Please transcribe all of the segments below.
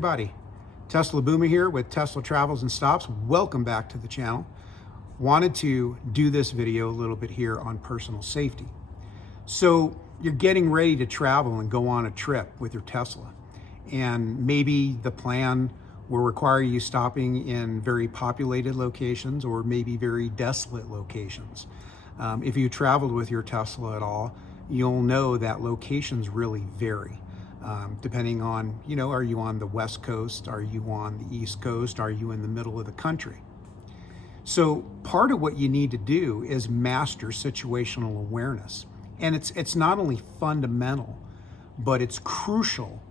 everybody, Tesla Boomer here with Tesla Travels and Stops. Welcome back to the channel. Wanted to do this video a little bit here on personal safety. So you're getting ready to travel and go on a trip with your Tesla, and maybe the plan will require you stopping in very populated locations or maybe very desolate locations. If you traveled with your Tesla at all, you'll know that locations really vary. Depending on, are you on the West Coast? Are you on the East Coast? Are you in the middle of the country? So part of what you need to do is master situational awareness. And it's not only fundamental, but it's crucial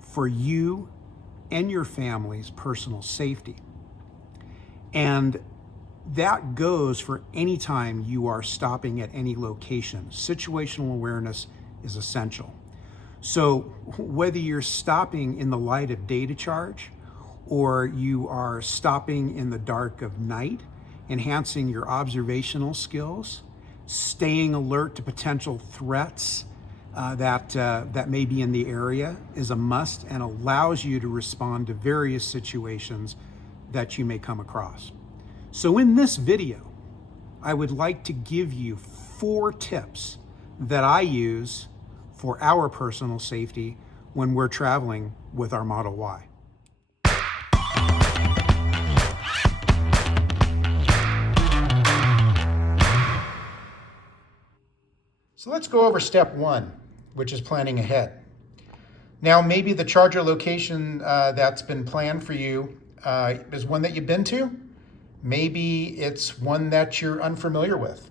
for you and your family's personal safety. And that goes for any time you are stopping at any location. Situational awareness is essential. So whether you're stopping in the light of day to charge, or you are stopping in the dark of night, enhancing your observational skills, staying alert to potential threats that may be in the area is a must, and allows you to respond to various situations that you may come across. So in this video, I would like to give you 4 tips that I use for our personal safety when we're traveling with our Model Y. So let's go over step 1, which is planning ahead. Now, maybe the charger location that's been planned for you is one that you've been to. Maybe it's one that you're unfamiliar with.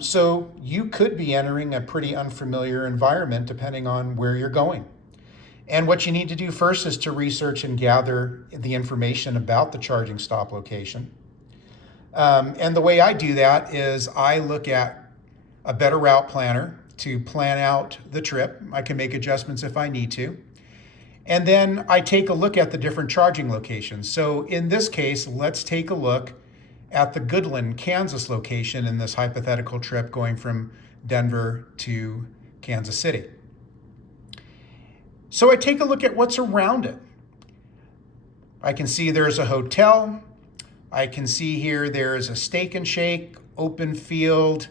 So you could be entering a pretty unfamiliar environment depending on where you're going. And what you need to do first is to research and gather the information about the charging stop location. And the way I do that is I look at a better route planner to plan out the trip. I can make adjustments if I need to. And then I take a look at the different charging locations. So in this case, let's take a look at the Goodland, Kansas location in this hypothetical trip going from Denver to Kansas City. So I take a look at what's around it. I can see there's a hotel. I can see here there's a Steak and Shake, open field.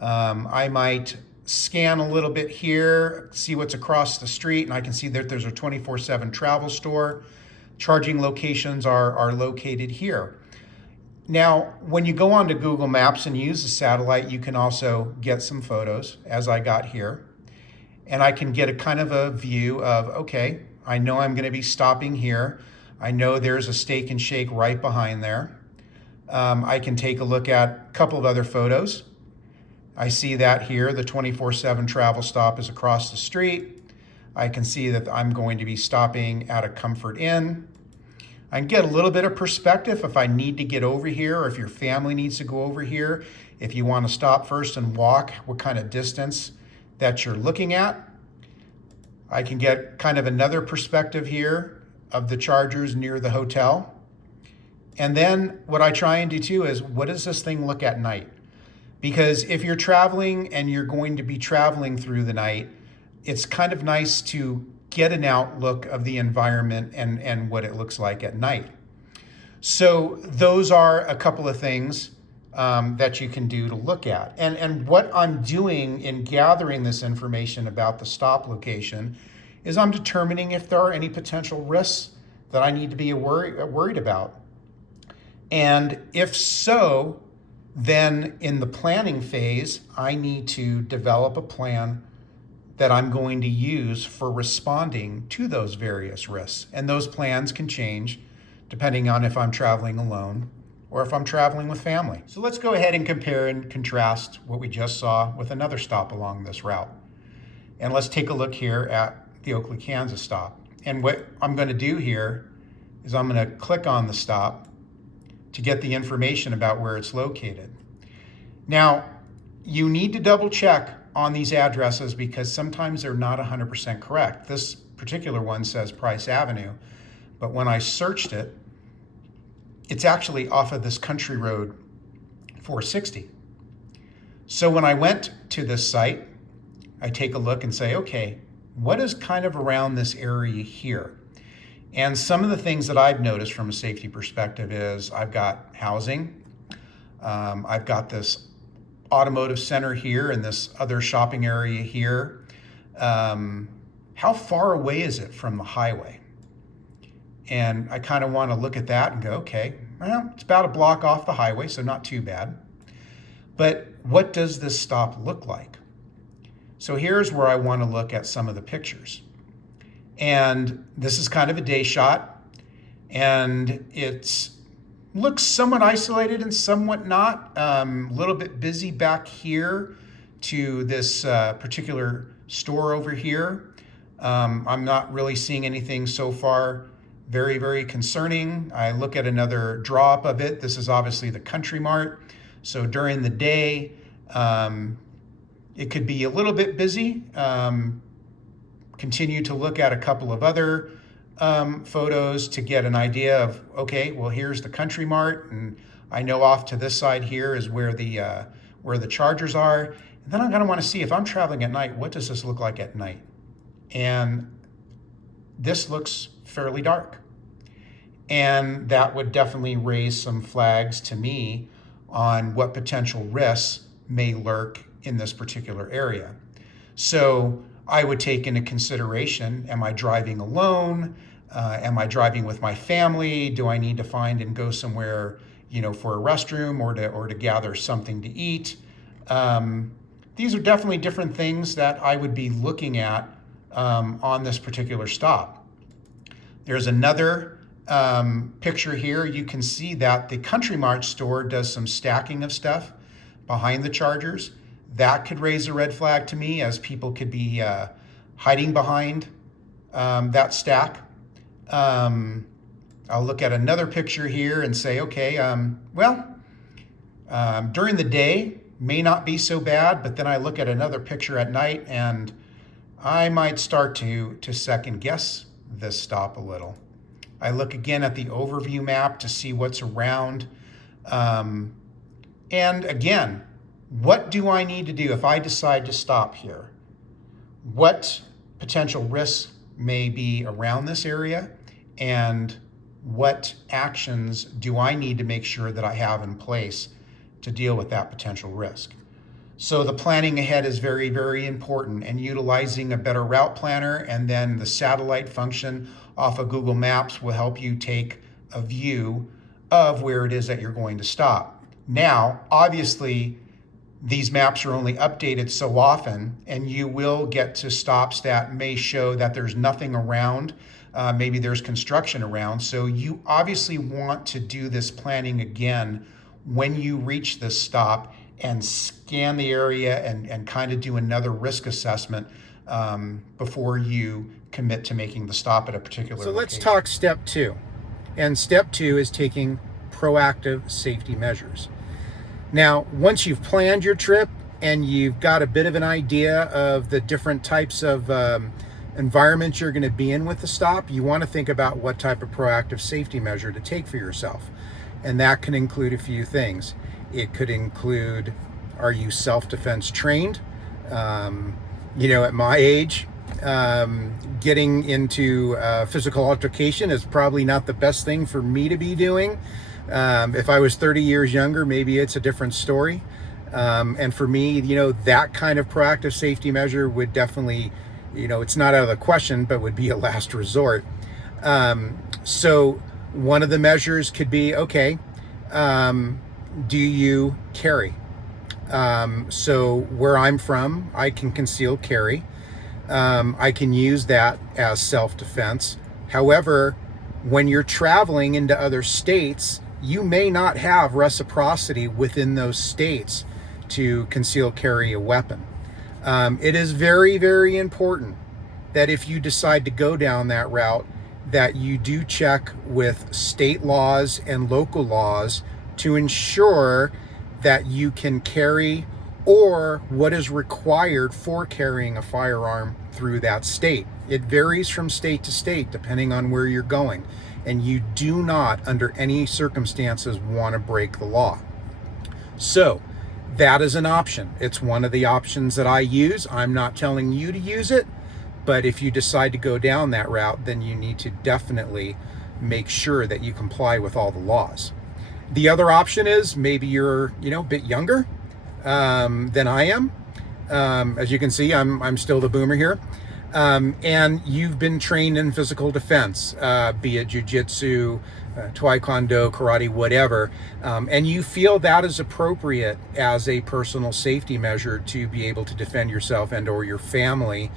I might scan a little bit here, see what's across the street, and I can see that there's a 24/7 travel store. Charging locations are located here. Now, when you go onto Google Maps and use the satellite, you can also get some photos, as I got here. And I can get a kind of a view of, okay, I know I'm going to be stopping here. I know there's a Steak and Shake right behind there. I can take a look at a couple of other photos. I see that here, the 24/7 travel stop is across the street. I can see that I'm going to be stopping at a Comfort Inn. I can get a little bit of perspective if I need to get over here, or if your family needs to go over here. If you want to stop first and walk, what kind of distance that you're looking at. I can get kind of another perspective here of the chargers near the hotel. And then what I try and do too is, what does this thing look at night? Because if you're traveling and you're going to be traveling through the night, it's kind of nice to get an outlook of the environment and what it looks like at night. So those are a couple of things that you can do to look at. And what I'm doing in gathering this information about the stop location is I'm determining if there are any potential risks that I need to be worried about. And if so, then in the planning phase, I need to develop a plan that I'm going to use for responding to those various risks. And those plans can change depending on if I'm traveling alone or if I'm traveling with family. So let's go ahead and compare and contrast what we just saw with another stop along this route. And let's take a look here at the Oakley, Kansas stop. And what I'm going to do here is I'm going to click on the stop to get the information about where it's located. Now, you need to double check on these addresses because sometimes they're not 100% correct. This particular one says Price Avenue, but when I searched it, it's actually off of this country road 460. So when I went to this site, I take a look and say, okay, what is kind of around this area here? And some of the things that I've noticed from a safety perspective is I've got housing. I've got this automotive center here and this other shopping area here. How far away is it from the highway? And I kind of want to look at that and go, okay, well, it's about a block off the highway, so not too bad. But what does this stop look like? So here's where I want to look at some of the pictures. And this is kind of a day shot, and it looks somewhat isolated and somewhat not. A little bit busy back here to this particular store over here. I'm not really seeing anything so far very, very concerning. I look at another draw up of it. This is obviously the Country Mart. So during the day, it could be a little bit busy. Continue to look at a couple of other photos to get an idea of, okay, well, here's the Country Mart, and I know off to this side here is where the chargers are. And then I'm gonna wanna see, if I'm traveling at night, what does this look like at night? And this looks fairly dark. And that would definitely raise some flags to me on what potential risks may lurk in this particular area. So I would take into consideration, am I driving alone? Am I driving with my family? Do I need to find and go somewhere, for a restroom or to gather something to eat? These are definitely different things that I would be looking at on this particular stop. There's another picture here. You can see that the Country Mart store does some stacking of stuff behind the chargers. That could raise a red flag to me, as people could be hiding behind that stack. I'll look at another picture here and say, okay, during the day may not be so bad, but then I look at another picture at night and I might start to second guess this stop a little. I look again at the overview map to see what's around. And again, what do I need to do if I decide to stop here? What potential risks may be around this area, and what actions do I need to make sure that I have in place to deal with that potential risk? So the planning ahead is very, very important, and utilizing a better route planner and then the satellite function off of Google Maps will help you take a view of where it is that you're going to stop. Now, obviously, these maps are only updated so often, and you will get to stops that may show that there's nothing around. Maybe there's construction around. So you obviously want to do this planning again when you reach this stop and scan the area and kind of do another risk assessment before you commit to making the stop at a particular location. So let's talk step 2. And step 2 is taking proactive safety measures. Now, once you've planned your trip and you've got a bit of an idea of the different types of environments you're going to be in with the stop, you want to think about what type of proactive safety measure to take for yourself. And that can include a few things. It could include, are you self-defense trained? At my age, getting into physical altercation is probably not the best thing for me to be doing. If I was 30 years younger, maybe it's a different story. And for me, that kind of proactive safety measure would definitely, it's not out of the question, but would be a last resort. So one of the measures could be, okay, do you carry? So where I'm from, I can conceal carry. I can use that as self-defense. However, when you're traveling into other states, you may not have reciprocity within those states to conceal carry a weapon. It is very, very important that if you decide to go down that route, that you do check with state laws and local laws to ensure that you can carry or what is required for carrying a firearm through that state. It varies from state to state depending on where you're going, and you do not, under any circumstances, want to break the law. So that is an option. It's one of the options that I use. I'm not telling you to use it, But if you decide to go down that route, then you need to definitely make sure that you comply with all the laws. The other option is maybe you're, a bit younger than I am. As you can see, I'm still the boomer here. And you've been trained in physical defense, be it jiu-jitsu, taekwondo, karate, whatever, and you feel that is appropriate as a personal safety measure to be able to defend yourself and or your family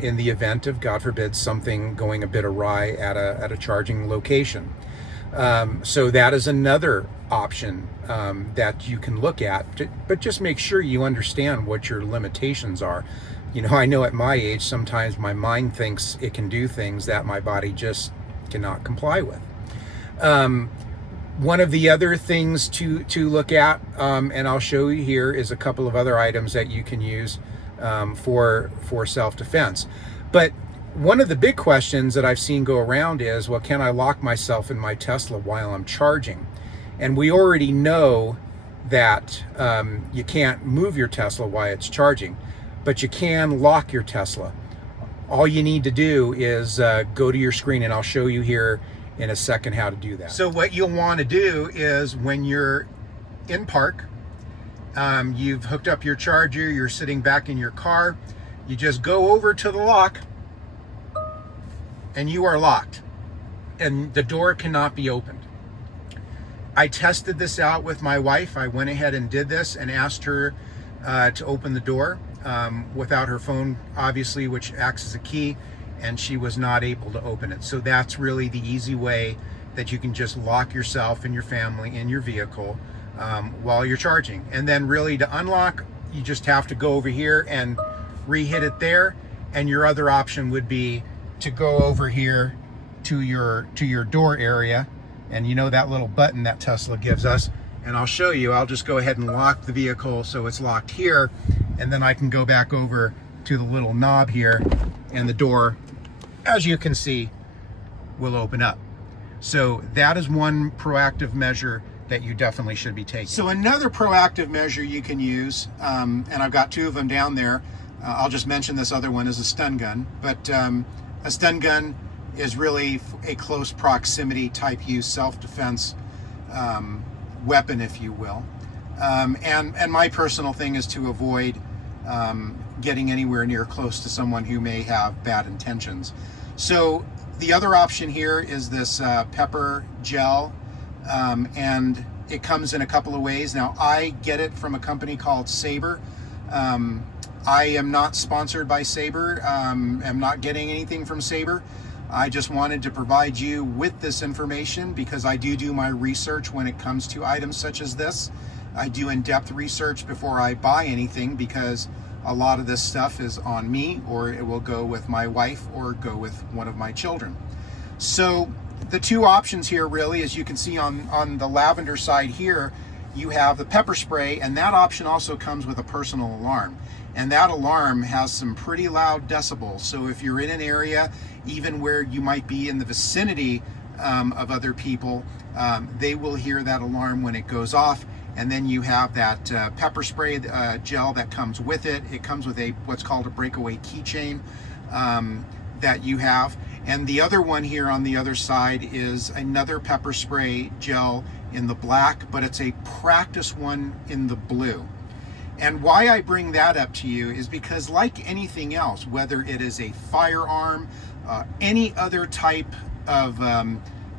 in the event of, God forbid, something going a bit awry at a charging location. So that is another option that you can look at, but just make sure you understand what your limitations are. I know at my age, sometimes my mind thinks it can do things that my body just cannot comply with. One of the other things to look at, and I'll show you here, is a couple of other items that you can use for self-defense. But one of the big questions that I've seen go around is, well, can I lock myself in my Tesla while I'm charging? And we already know that you can't move your Tesla while it's charging, but you can lock your Tesla. All you need to do is go to your screen, and I'll show you here in a second how to do that. So what you'll want to do is, when you're in park, you've hooked up your charger, you're sitting back in your car, you just go over to the lock, and you are locked, and the door cannot be opened. I tested this out with my wife. I went ahead and did this and asked her to open the door without her phone, obviously, which acts as a key, and she was not able to open it. So that's really the easy way that you can just lock yourself and your family in your vehicle while you're charging. And then really to unlock, you just have to go over here and re-hit it there. And your other option would be to go over here to your door area, and that little button that Tesla gives us, and I'll show you. I'll just go ahead and lock the vehicle so it's locked here, and then I can go back over to the little knob here, and the door, as you can see, will open up. So that is one proactive measure that you definitely should be taking. So another proactive measure you can use, and I've got two of them down there. I'll just mention this other one is a stun gun, but a stun gun is really a close proximity type use, self-defense weapon, if you will. And my personal thing is to avoid getting anywhere near close to someone who may have bad intentions. So the other option here is this pepper gel, and it comes in a couple of ways. Now, I get it from a company called Sabre. I am not sponsored by Sabre. I'm not getting anything from Sabre. I just wanted to provide you with this information because I do my research when it comes to items such as this. I do in-depth research before I buy anything because a lot of this stuff is on me, or it will go with my wife or go with one of my children. So the two options here really, as you can see on the lavender side here, you have the pepper spray, and that option also comes with a personal alarm. And that alarm has some pretty loud decibels. So if you're in an area, even where you might be in the vicinity of other people, they will hear that alarm when it goes off. And then you have that pepper spray gel that comes with it. It comes with what's called a breakaway keychain that you have. And the other one here on the other side is another pepper spray gel in the black, but it's a practice one in the blue. And why I bring that up to you is because, like anything else, whether it is a firearm, any other type of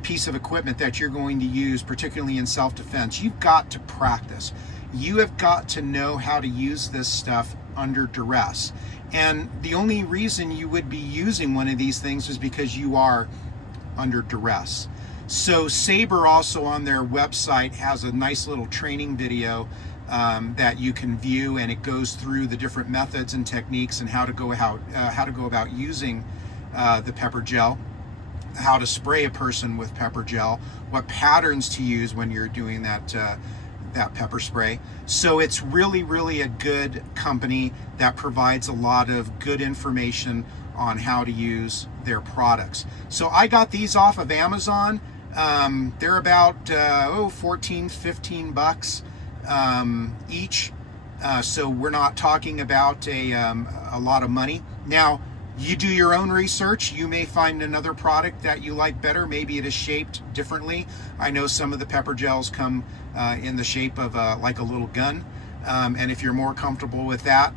piece of equipment that you're going to use, particularly in self-defense, you've got to practice. You have got to know how to use this stuff under duress. And the only reason you would be using one of these things is because you are under duress. So Sabre also on their website has a nice little training video that you can view, and it goes through the different methods and techniques and how to go about using the pepper gel, how to spray a person with pepper gel, what patterns to use when you're doing that pepper spray. So it's really a good company that provides a lot of good information on how to use their products. So I got these off of Amazon. They're about 14-15 bucks each. So we're not talking about a lot of money. Now, You do your own research. You may find another product that you like better. Maybe it is shaped differently. I know some of the pepper gels come in the shape of like a little gun. And if you're more comfortable with that,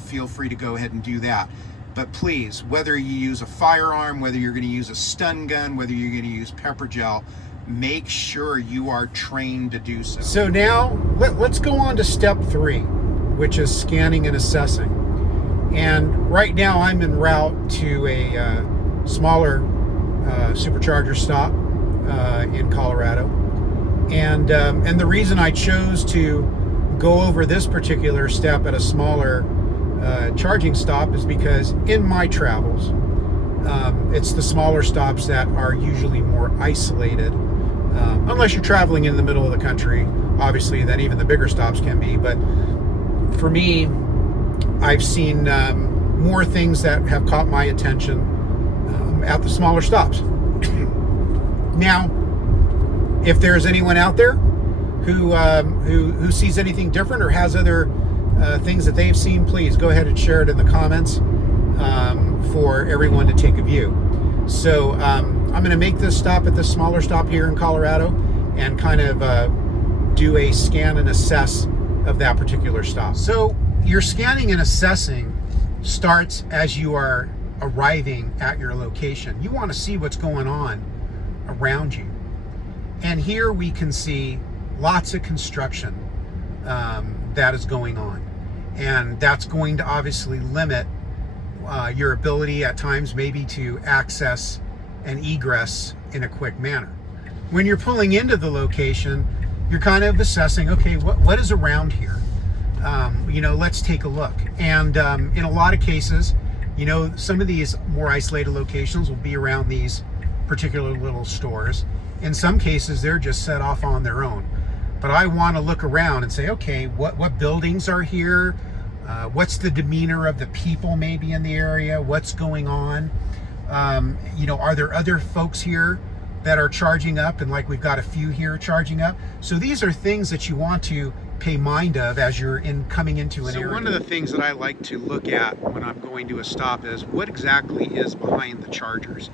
feel free to go ahead and do that. But please, whether you use a firearm, whether you're going to use a stun gun, whether you're going to use pepper gel, make sure you are trained to do so. So now let's go on to step 3, which is scanning and assessing. And right now I'm en route to a smaller supercharger stop in Colorado. And the reason I chose to go over this particular step at a smaller charging stop is because in my travels, it's the smaller stops that are usually more isolated. Unless you're traveling in the middle of the country, obviously, then even the bigger stops can be. But for me, I've seen more things that have caught my attention at the smaller stops. Now, if there's anyone out there who sees anything different or has other things that they've seen, please go ahead and share it in the comments for everyone to take a view. So I'm going to make this stop at this smaller stop here in Colorado and kind of do a scan and assess of that particular stop. So your scanning and assessing starts as you are arriving at your location. You want to see what's going on around you. And here we can see lots of construction that is going on. And that's going to obviously limit your ability at times maybe to access and egress in a quick manner. When you're pulling into the location, you're kind of assessing, okay, what is around here? Let's take a look. And in a lot of cases, some of these more isolated locations will be around these particular little stores. In some cases, they're just set off on their own. But I want to look around and say, okay, what buildings are here? What's the demeanor of the people maybe in the area? What's going on? Are there other folks here that are charging up? And like we've got a few here charging up. So these are things that you want to pay mind of as you're coming into an area. So one of the things that I like to look at when I'm going to a stop is what exactly is behind the chargers.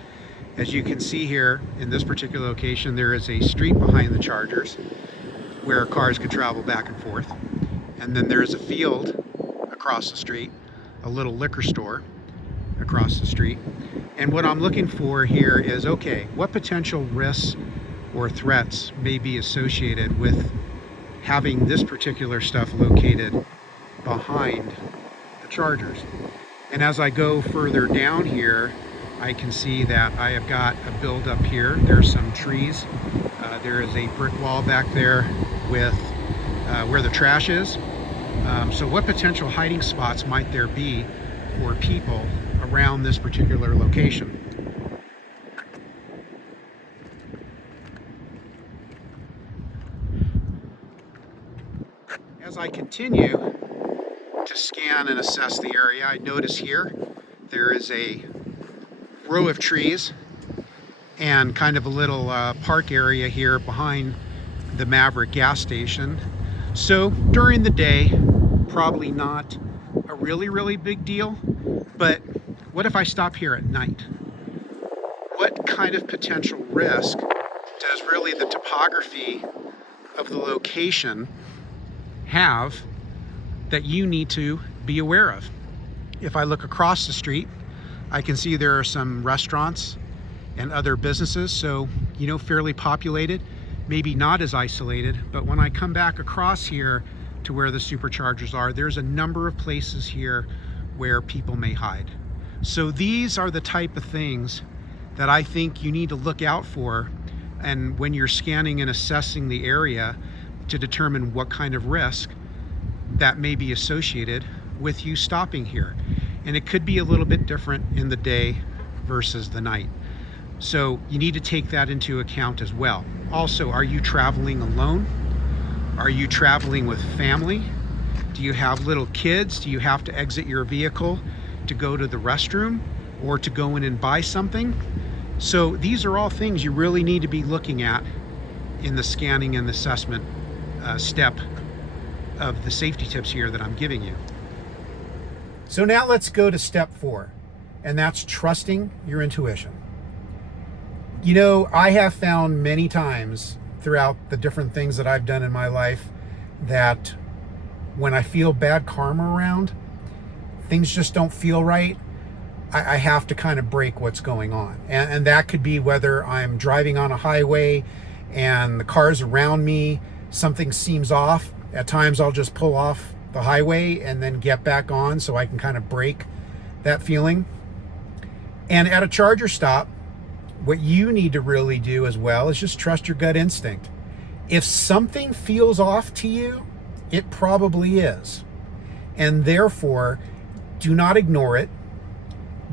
As you can see here in this particular location, there is a street behind the chargers where cars could travel back and forth. And then there's a field across the street, a little liquor store across the street. And what I'm looking for here is, okay, what potential risks or threats may be associated with having this particular stuff located behind the chargers. And as I go further down here, I can see that I have got a buildup here. There's some trees. There is a brick wall back there with where the trash is. So what potential hiding spots might there be for people around this particular location? As I continue to scan and assess the area, I notice here there is a row of trees and kind of a little park area here behind the Maverick gas station. So during the day, probably not a really big deal, but what if I stop here at night? What kind of potential risk does really the topography of the location have that you need to be aware of? If I look across the street, I can see there are some restaurants and other businesses, so fairly populated, maybe not as isolated. But when I come back across here to where the superchargers are, there's a number of places here where people may hide. So these are the type of things that I think you need to look out for, and when you're scanning and assessing the area to determine what kind of risk that may be associated with you stopping here. And it could be a little bit different in the day versus the night. So you need to take that into account as well. Also, are you traveling alone? Are you traveling with family? Do you have little kids? Do you have to exit your vehicle to go to the restroom or to go in and buy something? So these are all things you really need to be looking at in the scanning and assessment step of the safety tips here that I'm giving you. So now let's go to step 4. and that's trusting your intuition. You know, I have found many times throughout the different things that I've done in my life that when I feel bad karma around, things just don't feel right. I have to kind of break what's going on. And that could be whether I'm driving on a highway and the cars around me, something seems off. At times I'll just pull off the highway and then get back on so I can kind of break that feeling. And at a charger stop, what you need to really do as well is just trust your gut instinct. If something feels off to you, it probably is. And therefore, do not ignore it,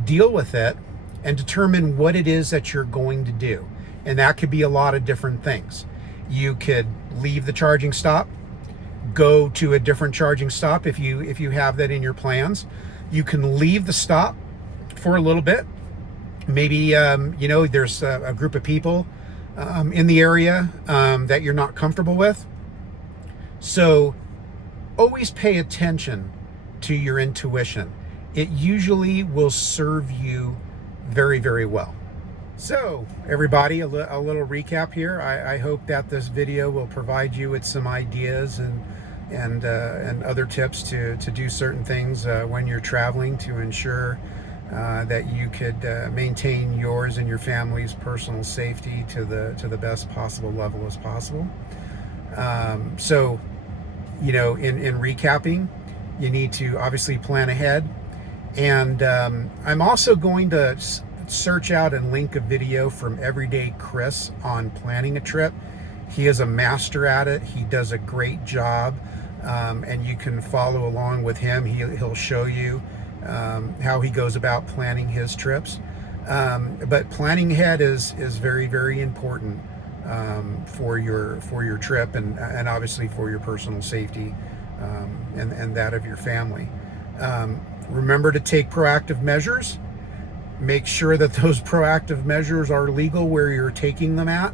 deal with it, and determine what it is that you're going to do. And that could be a lot of different things. You could leave the charging stop, go to a different charging stop if you have that in your plans. You can leave the stop for a little bit. Maybe there's a group of people in the area that you're not comfortable with. So always pay attention to your intuition. It usually will serve you very, very well. So everybody, a little recap here. I hope that this video will provide you with some ideas and other tips to do certain things when you're traveling to ensure that you could maintain yours and your family's personal safety to the best possible level as possible. So, in recapping, you need to obviously plan ahead. And I'm also going to search out and link a video from Everday Chris on planning a trip. He is a master at it. He does a great job, and you can follow along with him. He'll show you how he goes about planning his trips. But planning ahead is very, very important for your trip and obviously for your personal safety and that of your family. Remember to take proactive measures. Make sure that those proactive measures are legal where you're taking them at,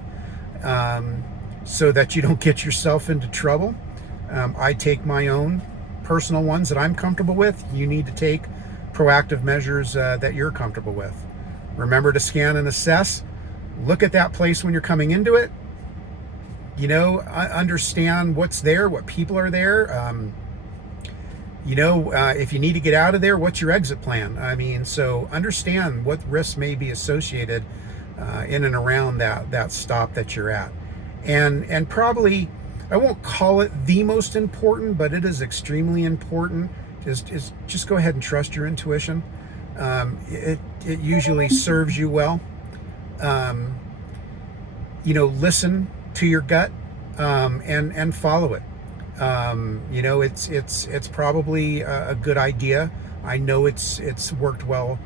so that you don't get yourself into trouble. I take my own personal ones that I'm comfortable with. You need to take proactive measures that you're comfortable with. Remember to scan and assess. Look at that place when you're coming into it. Understand what's there, what people are there. If you need to get out of there, what's your exit plan? So understand what risks may be associated in and around that stop that you're at. And probably, I won't call it the most important, but it is extremely important. Just go ahead and trust your intuition. It usually serves you well. Listen to your gut and follow it. It's probably a good idea. I know it's worked well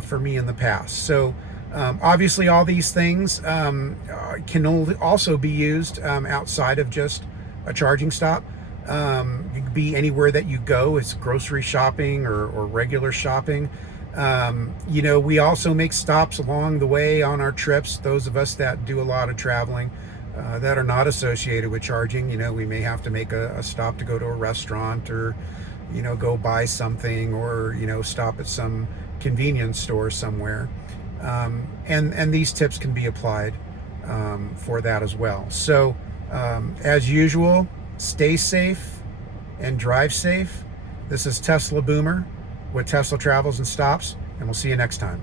for me in the past. So obviously all these things can also be used outside of just a charging stop. It could be anywhere that you go. It's grocery shopping or regular shopping. We also make stops along the way on our trips. Those of us that do a lot of traveling that are not associated with charging, we may have to make a stop to go to a restaurant or, go buy something or, stop at some convenience store somewhere. And these tips can be applied for that as well. So as usual, stay safe and drive safe. This is Tesla Boomer with Tesla Travels and Stops, and we'll see you next time.